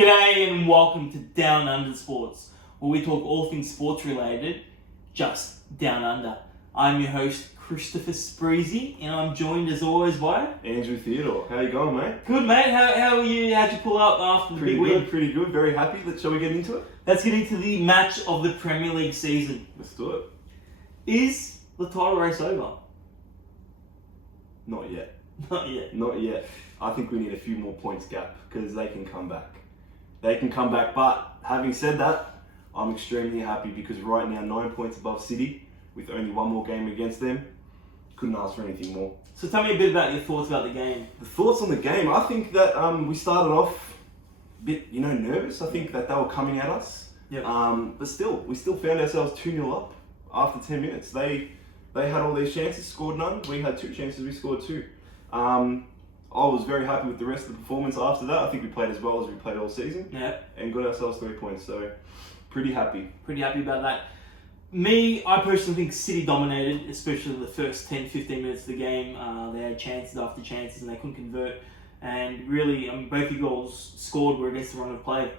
G'day and welcome to Down Under Sports, where we talk all things sports related, just down under. I'm your host, Christopher Spreezy, and I'm joined as always by Andrew Theo. How you going, mate? Good, mate. How are you? How'd you pull up after the big week? Pretty good. Very happy. Shall we get into it? Let's get into the match of the Premier League season. Let's do it. Is the title race over? Not yet. Not yet. Not yet. I think we need a few more points gap because they can come back. But having said that, I'm extremely happy because right now 9 points above City with only one more game against them. Couldn't ask for anything more. So tell me a bit about your thoughts about the game. The thoughts on the game, I think that we started off a bit, nervous. I think that they were coming at us. Yep. But still, we still found ourselves 2-0 up after 10 minutes. They had all these chances, scored none. We had 2 chances, we scored 2. I was very happy with the rest of the performance after that. I think we played as well as we played all season. Yeah. And got ourselves 3 points, so pretty happy. Pretty happy about that. I personally think City dominated, especially the first 10-15 minutes of the game. They had chances after chances and they couldn't convert. And really, both the goals scored were against the run of play.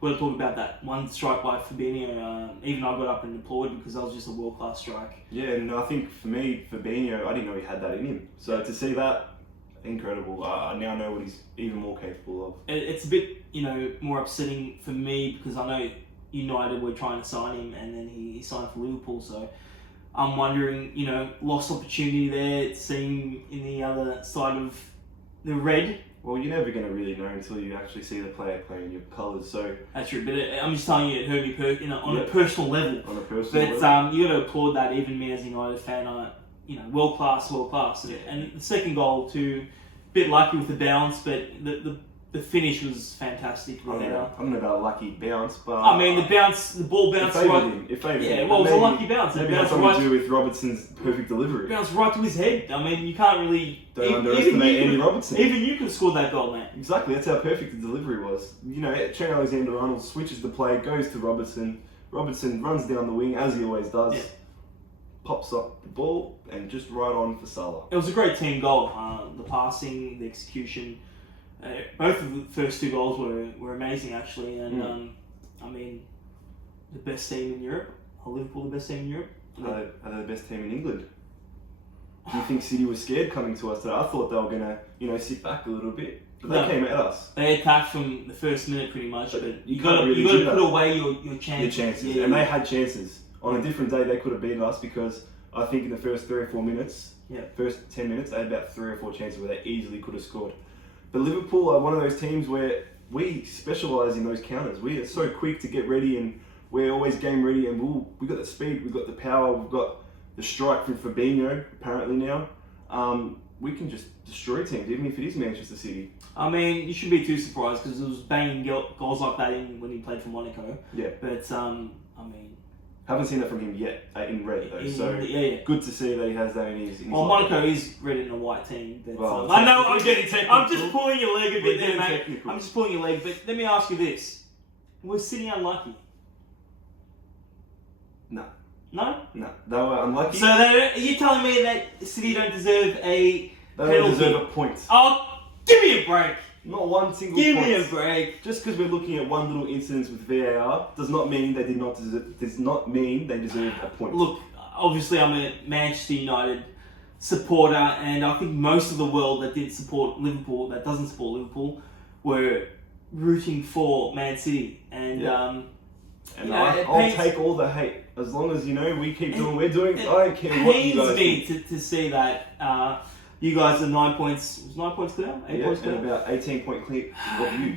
We'll talk about that one strike by Fabinho. Even I got up and applauded because that was just a world-class strike. Yeah, and I think for me, Fabinho, I didn't know he had that in him. So to see that, incredible. I now know what he's even more capable of. It's a bit, more upsetting for me because I know United were trying to sign him and then he signed for Liverpool. So I'm wondering, lost opportunity there to see him in the other side of the red. Well, you're never going to really know until you actually see the player playing your colours. So that's true, but I'm just telling you, it hurt me on a personal level. On a personal level. But you got to applaud that. Even me as a United fan, world class. Yeah. And the second goal too, a bit lucky with the bounce, but the finish was fantastic. I don't know about lucky bounce, but the ball bounced right. It favoured Yeah, him. well, it was a lucky bounce. Maybe it had something to do with Robertson's perfect delivery. Bounced right to his head. You can't really. Don't underestimate Andy Robertson. Even you could have scored that goal, mate. Exactly, that's how perfect the delivery was. Trent Alexander-Arnold switches the play, goes to Robertson. Robertson runs down the wing, as he always does. Yeah. Pops up the ball, and just right on for Salah. It was a great team goal. The passing, the execution. Both of the first 2 goals were amazing, actually. And, the best team in Europe. Are Liverpool the best team in Europe? Are they the best team in England? Do you think City was scared coming to us today? I thought they were going to, sit back a little bit. But they came at us. They attacked from the first minute pretty much. But you can't got really to put away your chances. Your chances. Yeah, and they had chances. On a different day, they could have beaten us because I think in the first 3 or 4 minutes, first 10 minutes, they had about 3 or 4 chances where they easily could have scored. But Liverpool are one of those teams where we specialise in those counters. We are so quick to get ready and we're always game ready and we've got the speed, we've got the power, we've got the strike from Fabinho, apparently now. We can just destroy teams, even if it is Manchester City. You shouldn't be too surprised because it was banging goals like that when he played for Monaco. Yeah. But, haven't seen that from him yet in red though, good to see that he has that in his Monaco is red in a white team. But, well, I know, I'm just pulling your leg a bit there, mate. Technical. I'm just pulling your leg, but let me ask you this. Was City unlucky? No. No? No, they were unlucky. So are you telling me that City don't deserve a penalty? They don't deserve a point. Oh, give me a break. Not one single point. Give me a break. Just because we're looking at one little incident with VAR does not mean they deserve a point. Look, obviously I'm a Manchester United supporter, and I think most of the world that doesn't support Liverpool, were rooting for Man City. And I'll take all the hate as long as we keep doing what we're doing. I don't care what you guys think. It pains me to see that. You guys are 9 points. Was 9 points clear? 8 points clear? And about 18-point clear of you.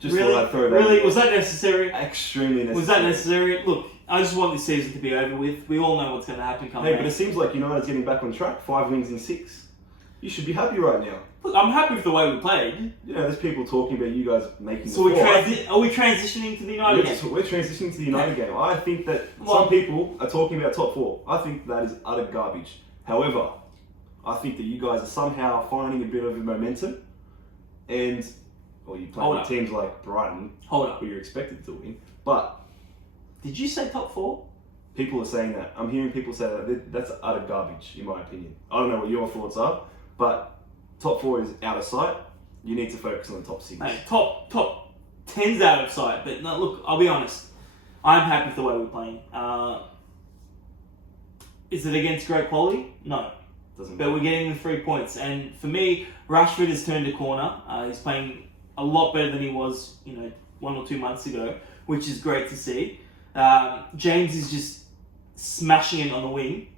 Just really? thought I'd throw that. Really? Was that necessary? Extremely necessary. Was that necessary? Look, I just want this season to be over with. We all know what's going to happen coming. But it seems like United's getting back on track. 5 wins in 6. You should be happy right now. Look, I'm happy with the way we played. There's people talking about you guys making so are we transitioning to the United game? We're transitioning to the United game. I think that some people are talking about top 4. I think that is utter garbage. However, I think that you guys are somehow finding a bit of a momentum, and you play with teams like Brighton, who you're expected to win. But did you say top 4? People are saying that. I'm hearing people say that. That's utter garbage, in my opinion. I don't know what your thoughts are, but top 4 is out of sight. You need to focus on the top 6. Mate, top 10's out of sight. But no, look, I'll be honest. I'm happy with the way we're playing. Is it against great quality? No. Doesn't But matter. we're getting the 3 points. And for me, Rashford has turned a corner. He's playing a lot better than he was, 1 or 2 months ago, which is great to see. James is just smashing it on the wing.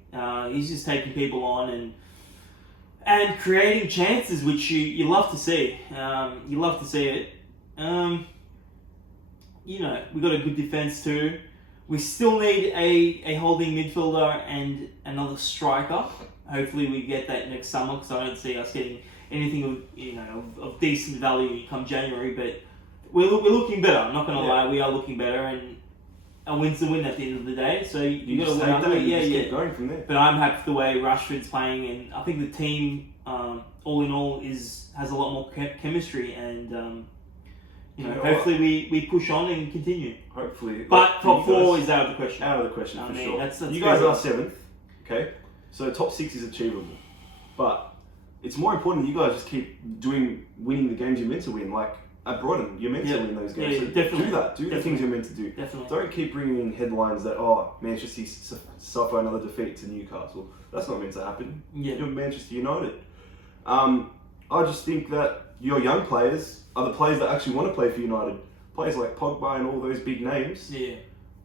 He's just taking people on and creating chances, which you love to see. You love to see it. We got a good defense too. We still need a holding midfielder and another striker. Hopefully we get that next summer, because I don't see us getting anything of decent value come January. But we're looking better. I'm not going to lie, we are looking better, and a win's a win at the end of the day. So you got to win under it. Yeah. Keep going from there. But I'm happy with the way Rashford's playing, and I think the team, all in all, has a lot more chemistry, and hopefully we push on and continue. Hopefully. But top 4 is out of the question. Out of the question, for sure. That's you guys are 7th, okay? So top 6 is achievable. But it's more important that you guys just keep winning the games you're meant to win. Like at Brighton, you're meant to win those games. Yeah, so definitely. do that. Do the things you're meant to do. Definitely. Don't keep bringing in headlines that, Manchester suffer another defeat to Newcastle. That's not meant to happen. Yeah. You're Manchester United. I just think that your young players are the players that actually want to play for United. Players like Pogba and all those big names. Yeah.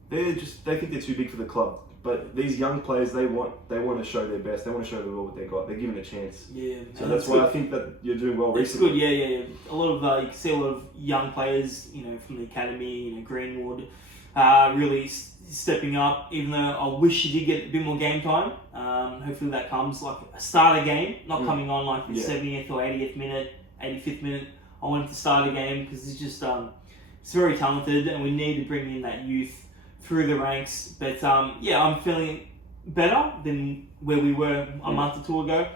They think they're too big for the club. But these young players, they want to show their best. They want to show the world what they got. They're given a chance. Yeah. So that's why I think that you're doing well It's recently. good, yeah. A lot of you can see a lot of young players, from the academy, Greenwood, really stepping up. Even though I wish he did get a bit more game time. Hopefully that comes like a starter game, not coming on like the 70th or 80th minute, 85th minute. I want him to start a game because he's just he's very talented, and we need to bring in that youth through the ranks. But I'm feeling better than where we were a month or 2 ago,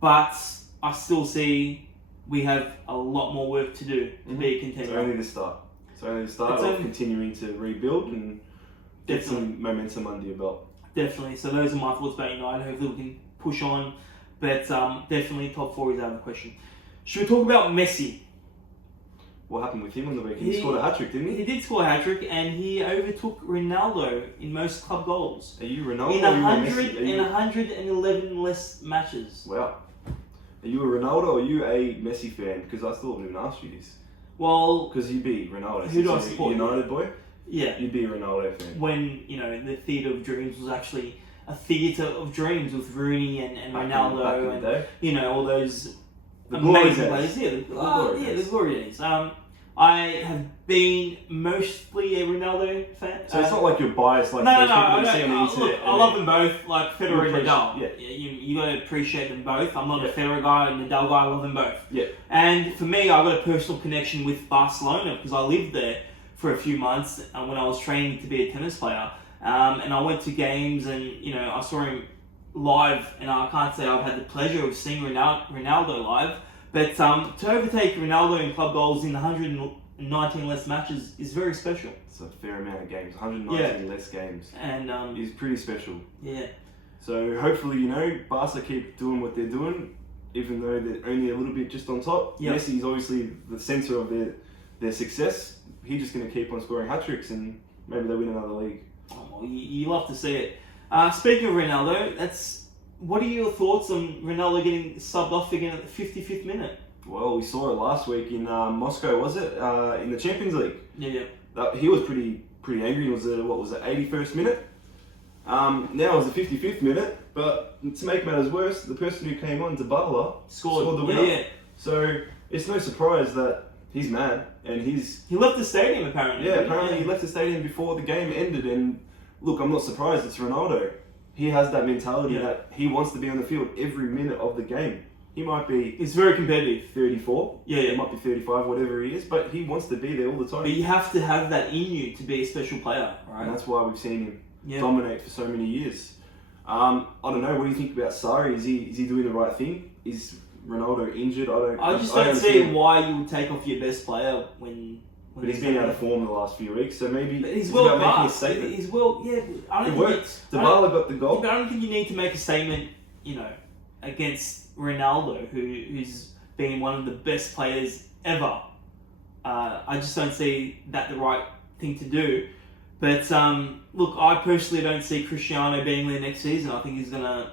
but I still see we have a lot more work to do to be a contender. It's only the start. It's only the start of continuing to rebuild and get some momentum under your belt. Definitely. So those are my thoughts about United. Hopefully we can push on, but definitely top 4 is out of the question. Should we talk about Messi? What happened with him on the weekend? He scored a hat-trick, didn't he? He did score a hat-trick, and he overtook Ronaldo in most club goals. Are you Ronaldo In or are you Messi? 111 less matches. Wow. Are you a Ronaldo or are you a Messi fan? Because I still haven't even asked you this. Well, Because you'd be Ronaldo. Who do I Since support? you're a United boy? yeah. You'd be a Ronaldo fan. When, the Theatre of Dreams was actually a theatre of dreams with Rooney and Ronaldo back in the day. and, all those The glory amazing days. players. glory The glory days. I have been mostly a Ronaldo fan. So it's not like you're biased like No, those people I that see on the don't. internet. Look, I love them both, like Federer and appreciate- Nadal. yeah. You got to appreciate them both. I'm not a Yeah. Federer guy, a Nadal guy. I love them both. Yeah. And for me, I've got a personal connection with Barcelona because I lived there for a few months when I was training to be a tennis player. And I went to games and, I saw him live, and I can't say I've had the pleasure of seeing Ronaldo live. But to overtake Ronaldo in club goals in 119 less matches is very special. It's a fair amount of games. 119 less games. And Is pretty special. yeah. So hopefully, Barca keep doing what they're doing, even though they're only a little bit just on top. Yep. Messi is obviously the centre of their success. He's just going to keep on scoring hat-tricks and maybe they'll win another league. Oh, well, you love to see it. Speaking of Ronaldo, what are your thoughts on Ronaldo getting subbed off again at the 55th minute? Well, we saw it last week in Moscow, was it? In the Champions League. Yeah. He was pretty angry. It was what was it, 81st minute? Now it was the 55th minute, but to make matters worse, the person who came on, Dybala, scored the winner. Yeah. So it's no surprise that he's mad and He left the stadium apparently. apparently he left the stadium before the game ended. And look, I'm not surprised. It's Ronaldo. He has that mentality that he wants to be on the field every minute of the game. He might be It's very competitive. 34. Yeah. He might be 35, whatever he is, but he wants to be there all the time. But you have to have that in you to be a special player, right? And that's why we've seen him Yeah. dominate for so many years. I don't know. What do you think about Sarri? Is he doing the right thing? Is Ronaldo injured? I just don't see why you would take off your best player when But he's been out of form the last few weeks, so maybe But he's it's world about making a class. statement. He's well, yeah. But I don't It think worked. Dybala got the goal. But I don't think you need to make a statement, against Ronaldo, who's been one of the best players ever. I just don't see that the right thing to do. But look, I personally don't see Cristiano being there next season. I think he's going to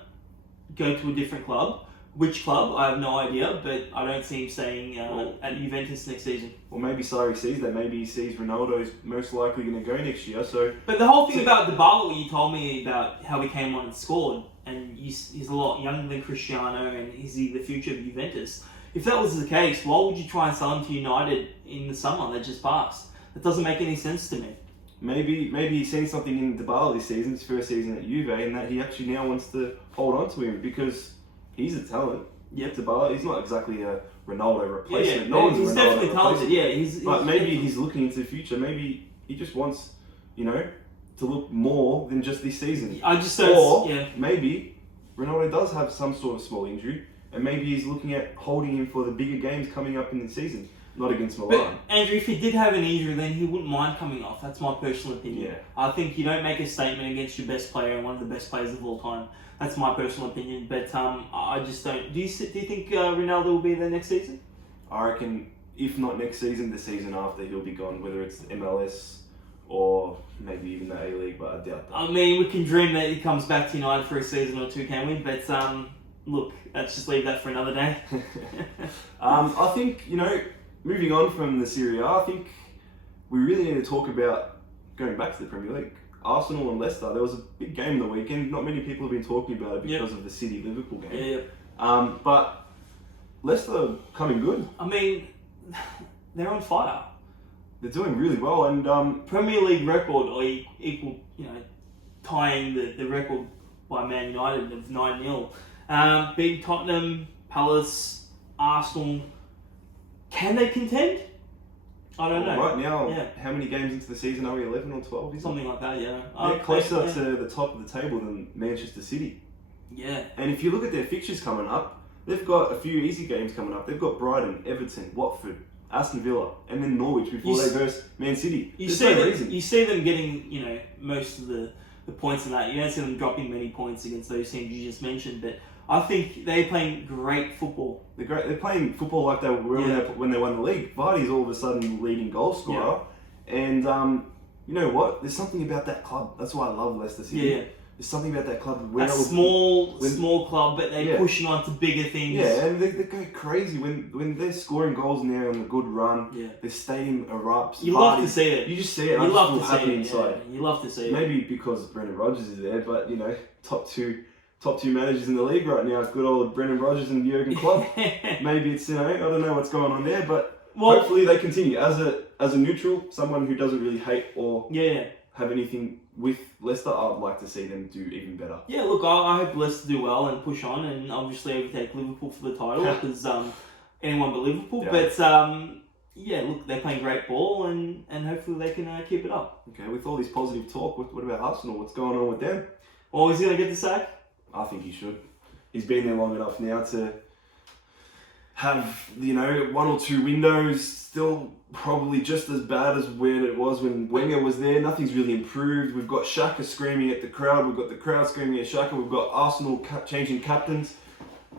go to a different club. Which club? I have no idea, but I don't see him staying at Juventus next season. Or maybe Sarri sees that. Maybe he sees Ronaldo's most likely going to go next year. So, but the whole thing about Dybala, you told me about how he came on and scored, and he's a lot younger than Cristiano, and is he the future of Juventus? If that was the case, why would you try and sell him to United in the summer that just passed? That doesn't make any sense to me. Maybe he's seen something in Dybala this season, his first season at Juve, and that he actually now wants to hold on to him because he's a talent. Yep. Dybala, he's not exactly a Ronaldo replacement. Yeah. No one's He's a Ronaldo definitely talented. replacement. Yeah, But maybe he's looking into the future. Maybe he just wants, to look more than just this season. I just don't. Or maybe Ronaldo does have some sort of small injury, and maybe he's looking at holding him for the bigger games coming up in the season, not against Milan. But Andrew, if he did have an injury, then he wouldn't mind coming off. That's my personal opinion. Yeah. I think you don't make a statement against your best player and one of the best players of all time. That's my personal opinion. But I just don't. Do you think Ronaldo will be there next season? I reckon, if not next season, the season after he'll be gone, whether it's MLS or maybe even the A-League, but I doubt that. I mean, we can dream that he comes back to United for a season or two, can we? But look, let's just leave that for another day. I think, moving on from the Serie A, I think we really need to talk about going back to the Premier League. Arsenal and Leicester, there was a big game the weekend. Not many people have been talking about it because of the City-Liverpool game. Yeah. But Leicester coming good. I mean, they're on fire. They're doing really well, and Premier League record or equal, tying the record by Man United of 9-0. Beat Tottenham, Palace, Arsenal. Can they contend? I don't know. Right now, how many games into the season are we? 11 or 12? Something like that, yeah. They're closer to the top of the table than Manchester City. Yeah. And if you look at their fixtures coming up, they've got a few easy games coming up. They've got Brighton, Everton, Watford, Aston Villa, and then Norwich before they verse Man City. You see them getting, most of the points in that. You don't see them dropping many points against those teams you just mentioned, but I think they're playing great football. They're playing football like they were when they won the league. Vardy's all of a sudden leading goal scorer. Yeah. And you know what? There's something about that club. That's why I love Leicester City. Yeah. There's something about that club. A small club, but they're pushing on to bigger things. Yeah, and they go crazy when they're scoring goals and they're on a good run. Yeah. The stadium erupts. You love to see it. You just see it. You love to happy see it inside. Yeah. You love to see it. Maybe because Brendan Rodgers is there, but top two managers in the league right now. Good old Brendan Rodgers and Jurgen Klopp. Maybe it's I don't know what's going on there, but hopefully they continue. As a neutral, someone who doesn't really hate or have anything with Leicester, I'd like to see them do even better. Yeah, look, I hope Leicester do well and push on and obviously overtake Liverpool for the title because anyone but Liverpool. Yeah. But look, they're playing great ball and hopefully they can keep it up. Okay, with all this positive talk, what about Arsenal? What's going on with them? Well, is he going to get the sack? I think he should. He's been there long enough now to have, one or two windows, still probably just as bad as when it was when Wenger was there. Nothing's really improved. We've got Xhaka screaming at the crowd. We've got the crowd screaming at Xhaka. We've got Arsenal changing captains.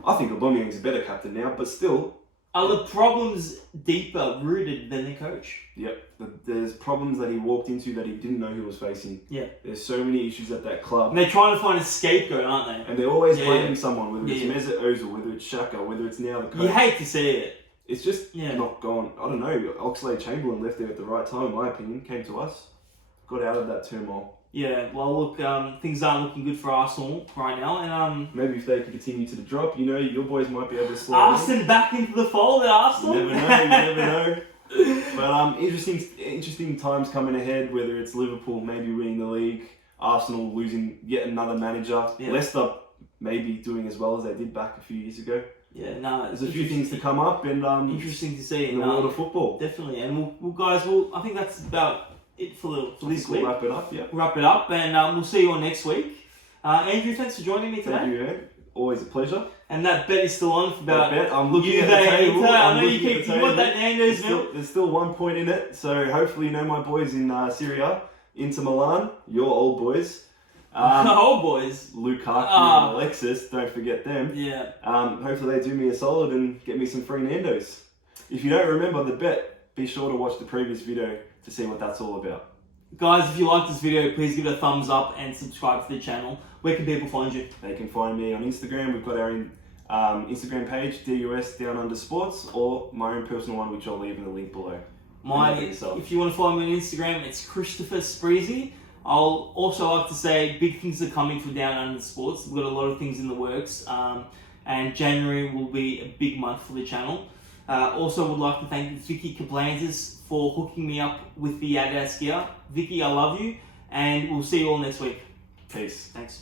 I think Aubameyang's a better captain now, but still. Are the problems deeper rooted than the coach? Yep. There's problems that he walked into that he didn't know he was facing. Yeah. There's so many issues at that club. And they're trying to find a scapegoat, aren't they? And they're always blaming someone, whether it's Mesut Ozil, whether it's Xhaka, whether it's now the coach. You hate to see it. It's just not gone. I don't know. Oxlade-Chamberlain left there at the right time, in my opinion. Came to us. Got out of that turmoil. Yeah, well, look, things aren't looking good for Arsenal right now. And maybe if they can continue to the drop, your boys might be able to slow Arsenal back into the fold at Arsenal? You never know. But interesting times coming ahead, whether it's Liverpool maybe winning the league, Arsenal losing yet another manager, Leicester maybe doing as well as they did back a few years ago. Yeah, no, there's a few things to come up, and interesting to see in the world of football. Definitely, and guys, I think that's about it for this week. We'll wrap it up. Yeah, wrap it up, and we'll see you all next week. Andrew, thanks for joining me today. Thank you, man. Always a pleasure. And that bet is still on for about I'm looking at the table. I know you want that Nando's milk. There's still 1 point in it, so hopefully my boys in Serie A, Inter Milan, your old boys. Old boys. Lukaku and Alexis, don't forget them. Yeah. Hopefully they do me a solid and get me some free Nando's. If you don't remember the bet, be sure to watch the previous video to see what that's all about. Guys, if you like this video, please give it a thumbs up and subscribe to the channel. Where can people find you? They can find me on Instagram. We've got our Instagram page, D.U.S _sports, or my own personal one, which I'll leave in the link below. If you want to follow me on Instagram, it's Christopher Spreezy. I'll also like to say big things are coming from Down Under Sports. We've got a lot of things in the works, and January will be a big month for the channel. Also would like to thank Vicky Kaplantis for hooking me up with the Adidas gear. Vicky, I love you, and we'll see you all next week. Peace. Thanks.